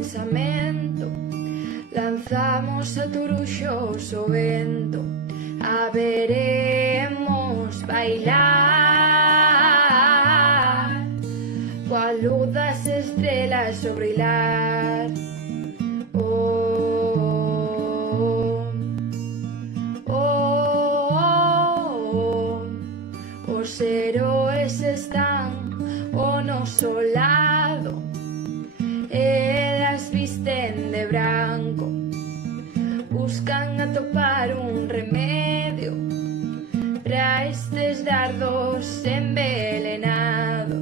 pensamento, lanzamos a turuxos o vento, a veremos bailar, coa luz das estrelas sobre hilar. Os heróis están ao noso lado, elas visten de branco, buscan atopar un remedio para estes dardos envelenados.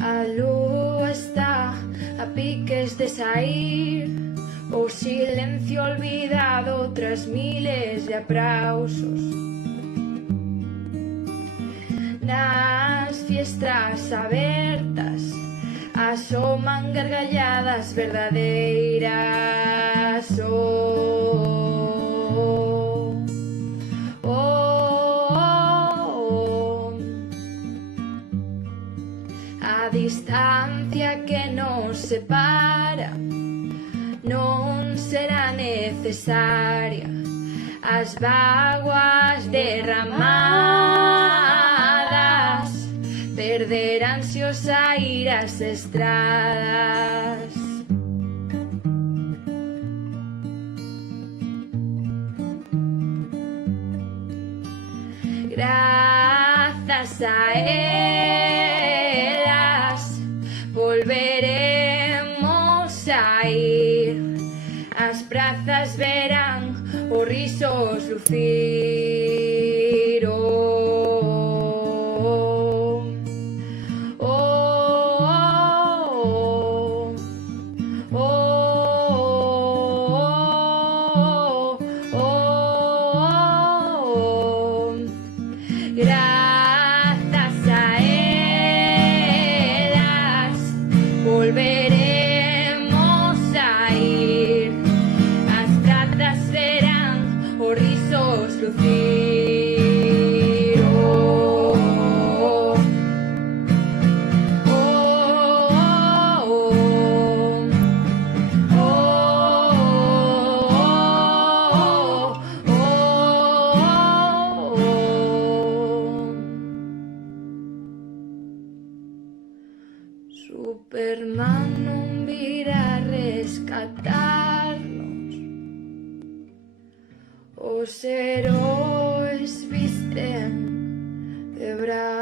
A lúa está a piques de saír, o silencio olvidado tras miles de aplausos. Nas fiestas abertas asoman gargalladas verdadeiras. A distancia que nos separa non será necesaria, as vaguas derramadas perderánse ao saír as estradas. Grazas a elas volveremos a ir, as prazas verán os risos lucir. Grazas a elas volveremos a ir, as prazas verán os risos lucir. Superman non virá a rescatarnos, os heróis visten de branco.